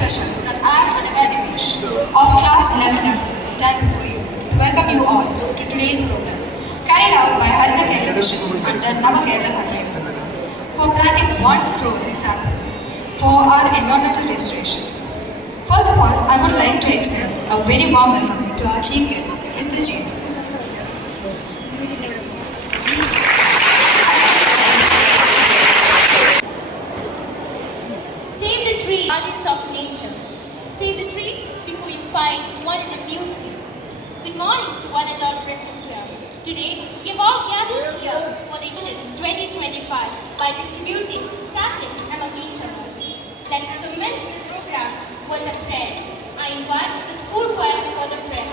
pleasure that I, Anaga Dinesh, of Class 11F, stand before you to welcome you all to today's program, carried out by Haritha Kerala Mission under Nava Kerala Karma Yojana for planting 1 crore saplings for our environmental restoration. First of all, I would like to extend a very warm welcome to our chief guest, Mr. James. Save the tree, guardians of nature. Save the trees before you find one in a museum. Good morning to one adult present here. Today, we have all gathered here for the 2025 by distributing saplings among each other. Let's commence the program with a prayer. I invite the school choir for the prayer.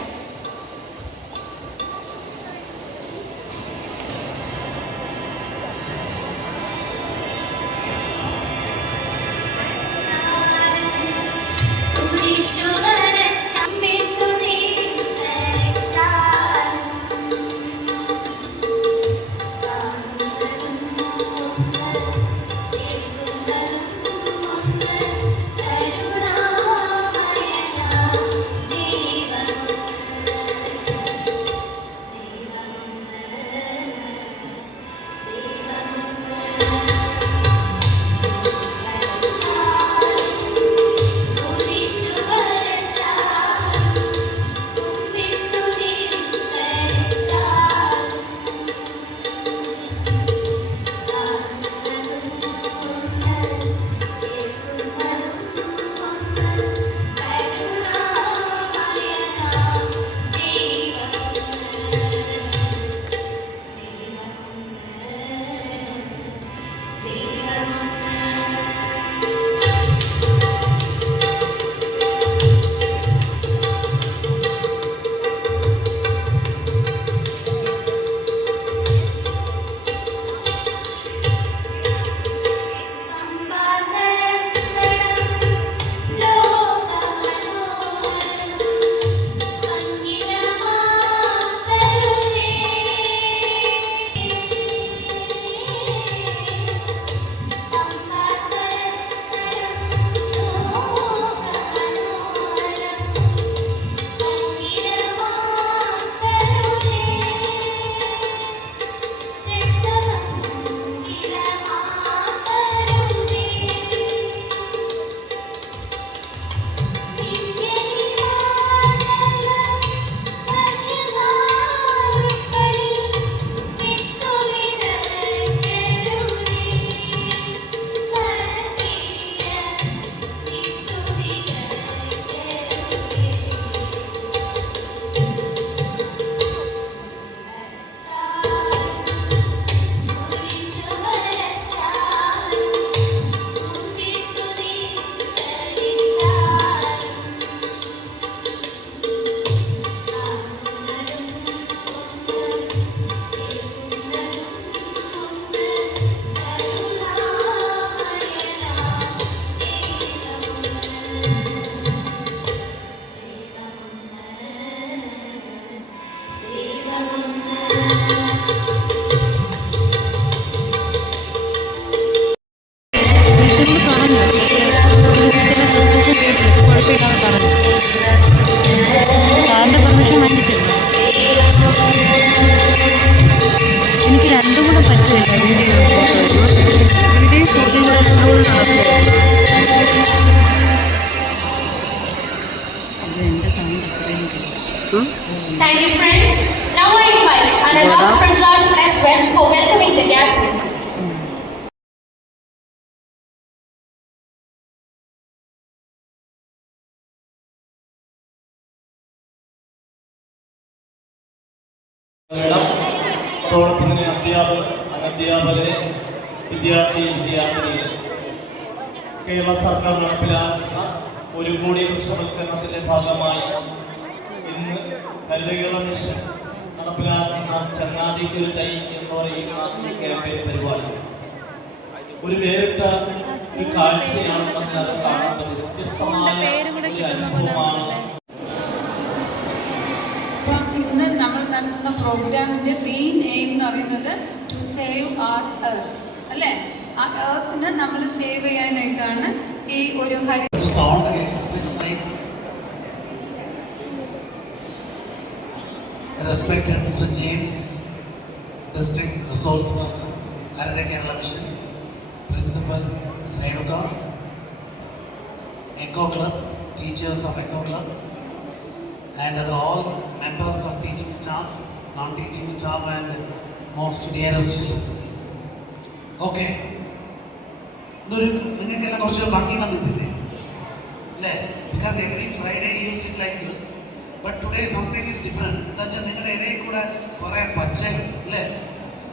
Thank you, friends. Now I invite Anaga from Class S1 for welcoming the gathering. അതോടൊപ്പം അധ്യാപകർ അനധ്യാപകരെ വിദ്യാർത്ഥിനികളെ കേരള സർക്കാർ നടപ്പിലാക്കുന്ന 1 കോടി വൃക്ഷവൽക്കരണത്തിന്റെ ഭാഗമായി ഇന്ന് Haritha Keralam mission നടപ്പിലാക്കുന്ന ചങ്ങാതിക്ക് ഒരു തൈ എന്ന് പറയുന്ന ഈ ക്യാമ്പയിൻ പരിപാടി ഒരു വേറിട്ട ഒരു കാഴ്ചയാണ് നമുക്കത് കാണാൻ പറ്റുന്നത്. വ്യത്യസ്തമായ ഒരു അനുഭവമാണ്. ഇന്ന് നമ്മൾ നടത്തുന്ന പ്രോഗ്രാമിൻ്റെ മെയിൻ എയിം എന്ന് പറയുന്നത് ടു സേവ് ആർ എർത്ത് അല്ലേ. ആ എർത്തിനെ നമ്മൾ സേവ് ചെയ്യാനായിട്ടാണ് ഈ ഒരു ഹരി സൗണ്ട് കേൾക്കുന്നത് Respected Mr. James, District Resource Person, Haritha Kerala Mission, Principal Srenuka, Echo Club, teachers of Echo Club, and other all members of teaching staff, non-teaching staff, and most dearest children. Okay. നിങ്ങൾക്കെല്ലാം കുറച്ചുകൂടെ ഭംഗി വന്നിട്ടില്ലേ അല്ലേ? Because every Friday use it like this. But today something is different. എന്താ വെച്ചാൽ നിങ്ങളുടെ ഇടയിൽ കൂടെ കുറേ പച്ചകൾ അല്ലേ?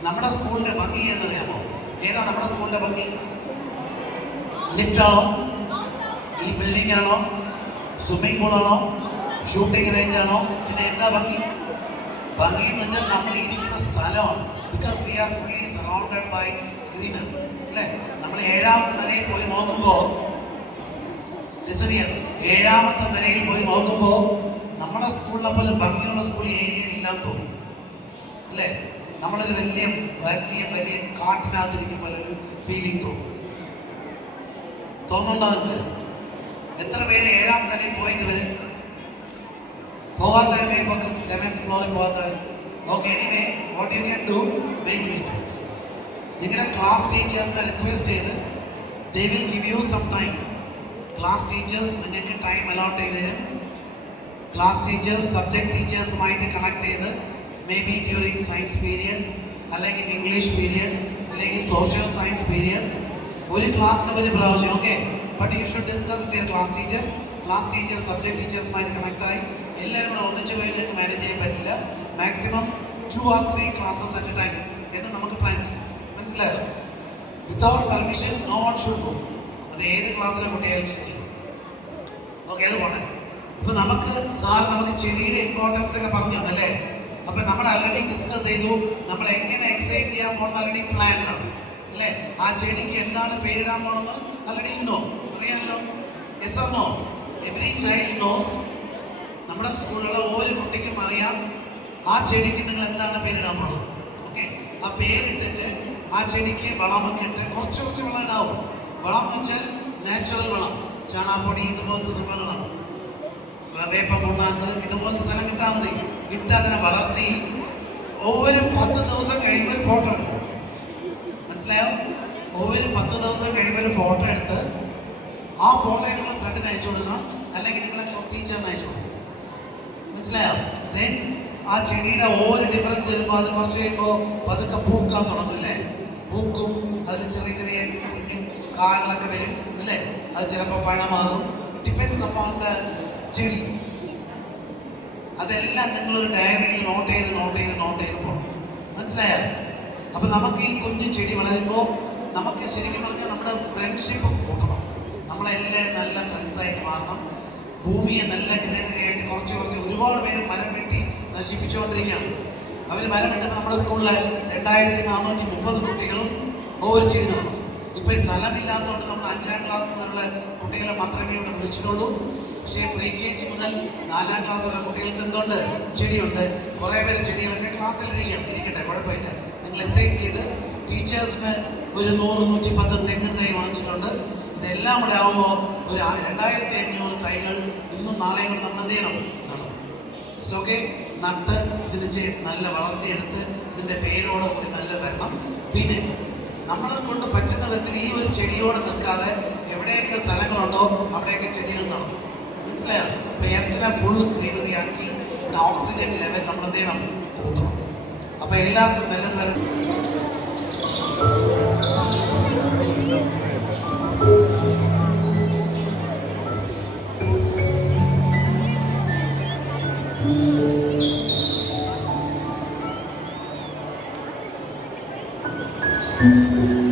നമ്മുടെ സ്കൂളിൻ്റെ ഭംഗി എന്നറിയാമോ? ഏതാ നമ്മുടെ സ്കൂളിൻ്റെ ഭംഗി? ലിഫ്റ്റാണോ? ഈ ബിൽഡിംഗ് ആണോ? സ്വിമ്മിംഗ് പൂളാണോ? ഷൂട്ടിംഗ് റേഞ്ച് ആണോ? പിന്നെ എന്താ ഭംഗി? ഭംഗി എന്ന് വെച്ചാൽ നമ്മൾ ഇരിക്കുന്ന സ്ഥലമാണ്. Because we are fully surrounded by greenery അല്ലേ? നമ്മൾ 7ാമത്തെ നിലയിൽ പോയി നോക്കുമ്പോൾ ലിസൺ ചെയ്യണം. 7ാമത്തെ നിലയിൽ പോയി നോക്കുമ്പോൾ നമ്മുടെ സ്കൂളിനെ പോലെ ഭംഗിയുള്ള സ്കൂൾ ഏരിയയിൽ ഇല്ലാന്ന് തോന്നും അല്ലേ? നമ്മളൊരു വലിയ വലിയ വലിയ കാട്ടിനകത്തിരിക്കും പോലെ ഒരു ഫീലിംഗ് തോന്നുന്നുണ്ടോ നിങ്ങൾക്ക്? എത്ര പേര് 7ാം നിലയിൽ പോയിട്ട് വരെ പോകാത്തവർ കൈപ്പൊക്കെ 7th ഫ്ലോറിൽ പോകാത്തവർ? Okay, anyway what you can do, wait നിങ്ങളുടെ ക്ലാസ് ടീച്ചേഴ്സിനെ റിക്വസ്റ്റ് ചെയ്ത് they will give you some time. Class teachers നിങ്ങൾക്ക് ടൈം അലോട്ട് ചെയ്ത് തരും. ക്ലാസ് ടീച്ചേഴ്സ് സബ്ജക്ട് ടീച്ചേഴ്സുമായിട്ട് കണക്ട് ചെയ്ത് may be during science period അല്ലെങ്കിൽ ഇംഗ്ലീഷ് പീരിയഡ് അല്ലെങ്കിൽ സോഷ്യൽ സയൻസ് പീരിയഡ് ഒരു ക്ലാസ്സിന് ഒരു പ്രാവശ്യം. Okay, but you should discuss with your class teacher. Class teacher subject ടീച്ചേഴ്സുമായിട്ട് കണക്റ്റായി എല്ലാവരും കൂടെ ഒന്നിച്ച് പോയി നിങ്ങൾക്ക് മാനേജ് ചെയ്യാൻ പറ്റില്ല. Maximum 2 or 3 classes at a time എന്ന് നമുക്ക് പ്ലാൻ ചെയ്യാം. മനസ്സിലായോ? Without permission no one should go. അത് ഏത് ക്ലാസ്സിലെ കുട്ടിയായാലും ശരി. ഓക്കെ, അത് പോട്ടെ. ഇപ്പൊ നമുക്ക് ചെടിയുടെ ഇമ്പോർട്ടൻസ് ഒക്കെ പറഞ്ഞു തന്നല്ലേ? അപ്പൊ നമ്മൾ ആൾറെഡി ഡിസ്കസ് ചെയ്തു നമ്മൾ എങ്ങനെ എക്സൈസ് ചെയ്യാൻ പോകണം. ആൾറെഡി പ്ലാൻ ആണ് അല്ലേ? ആ ചെടിക്ക് എന്താണ് പേരിടാൻ പോണെന്ന് ആൾറെഡി അറിയാമല്ലോ. Yes or no? Every child knows. നമ്മുടെ സ്കൂളിലുള്ള ഓരോ കുട്ടിക്കും അറിയാം ആ ചെടിക്ക് നിങ്ങൾ എന്താണ് പേരിടാൻ പോണത്. ഓക്കെ, ആ പേരിട്ടിട്ട് ആ ചെടിക്ക് വളമൊക്കെ ഇട്ട് കുറച്ച് വളം ഇടാവും. വളം എന്ന് വെച്ചാൽ നാച്ചുറൽ വളം, ചാണാപ്പൊടി ഇതുപോലത്തെ സംഭവങ്ങളാണ്. വേപ്പ പുണ്ണാക്ക് ഇതുപോലത്തെ സ്ഥലം കിട്ടാൽ മതി. ഇട്ട് അതിനെ വളർത്തി ഓരോ 10 ദിവസം കഴിയുമ്പോൾ ഒരു ഫോട്ടോ എടുക്കും. മനസ്സിലായോ? ഓരോ 10 ദിവസം കഴിയുമ്പോൾ ഒരു ഫോട്ടോ എടുത്ത് ആ ഫോട്ടോ നിങ്ങൾ ഫ്രണ്ടിന് അയച്ചു കൊടുക്കണം, അല്ലെങ്കിൽ നിങ്ങളെ ടീച്ചറിന് അയച്ചു കൊടുക്കണം. മനസ്സിലായോ? ദെൻ ആ ചെടിയുടെ ഓരോ ഡിഫറൻസ് വരുമ്പോൾ അത് കുറച്ച് കഴിയുമ്പോൾ പതുക്കെ പൂക്കാൻ തുടങ്ങില്ലേ? പൂക്കും, അതിൽ ചെറിയ ചെറിയ കുഞ്ഞു കാകളൊക്കെ വരും അല്ലേ? അത് ചിലപ്പോൾ പഴമാകും. ഡിപ്പെൻസ് അപ്പോൺ ദ ചെടി. അതെല്ലാം നിങ്ങളൊരു ഡയറിയിൽ നോട്ട് ചെയ്ത് പോകണം. മനസ്സിലായോ? അപ്പൊ നമുക്ക് ഈ കുഞ്ഞു ചെടി വളരുമ്പോൾ നമുക്ക് ശരിക്കും പറഞ്ഞാൽ നമ്മുടെ ഫ്രണ്ട്ഷിപ്പ് കൂട്ടണം. നമ്മളെല്ലാവരും നല്ല ഫ്രണ്ട്സായിട്ട് മാറണം. ഭൂമിയെ നല്ല ഗ്രീനറി ആയിട്ട് കുറച്ച് ഒരുപാട് പേര് മരം വെട്ടി നശിപ്പിച്ചുകൊണ്ടിരിക്കുകയാണ്. അവർ മരം വെട്ടുമ്പോൾ നമ്മുടെ സ്കൂളിൽ 2430 കുട്ടികളും ഒരു ചെടി നടണം. ഇപ്പൊ ഈ സ്ഥലമില്ലാത്തതുകൊണ്ട് നമ്മൾ 5ാം ക്ലാസ് മുതലുള്ള കുട്ടികളെ മാത്രമേ ഇവിടെ വിളിച്ചിട്ടുള്ളൂ. പക്ഷേ പ്രീ KG മുതൽ 4ാം ക്ലാസ് വരെ കുട്ടികൾക്ക് എന്തുണ്ട്? ചെടിയുണ്ട്. കുറേ പേര് ചെടികളൊക്കെ ക്ലാസ്സിൽ ഇരിക്കട്ടെ, കുഴപ്പമില്ല. നിങ്ങൾ എസ്ഐൻ ചെയ്ത് ടീച്ചേഴ്സിന് ഒരു 100-110 തെങ്ങിൻ തൈ വാങ്ങിച്ചിട്ടുണ്ട്. ഇതെല്ലാം കൂടെ ആകുമ്പോൾ ഒരു 2500 തൈകൾ ഇന്നും നാളെയും കൂടെ നമ്മൾ എന്ത് ചെയ്യണം? ഓക്കെ, നട്ട് ഇതിന് നല്ല വളർത്തിയെടുത്ത് ഇതിൻ്റെ പേരോടെ കൂടി നല്ല വരണം. പിന്നെ നമ്മളെ കൊണ്ട് പറ്റുന്ന വിധത്തിൽ ഈ ഒരു ചെടിയോട് നിൽക്കാതെ എവിടെയൊക്കെ സ്ഥലങ്ങളുണ്ടോ അവിടെയൊക്കെ ചെടികൾ നടണം. മനസ്സിലായോ? അപ്പൊ എത്ര ഫുൾ ഗ്രീനറി ആക്കി ഓക്സിജൻ ലെവൽ നമ്മൾ എന്ത് ചെയ്യണം? കൂട്ടണം. അപ്പൊ എല്ലാവർക്കും നല്ലത് വരും. Thank you.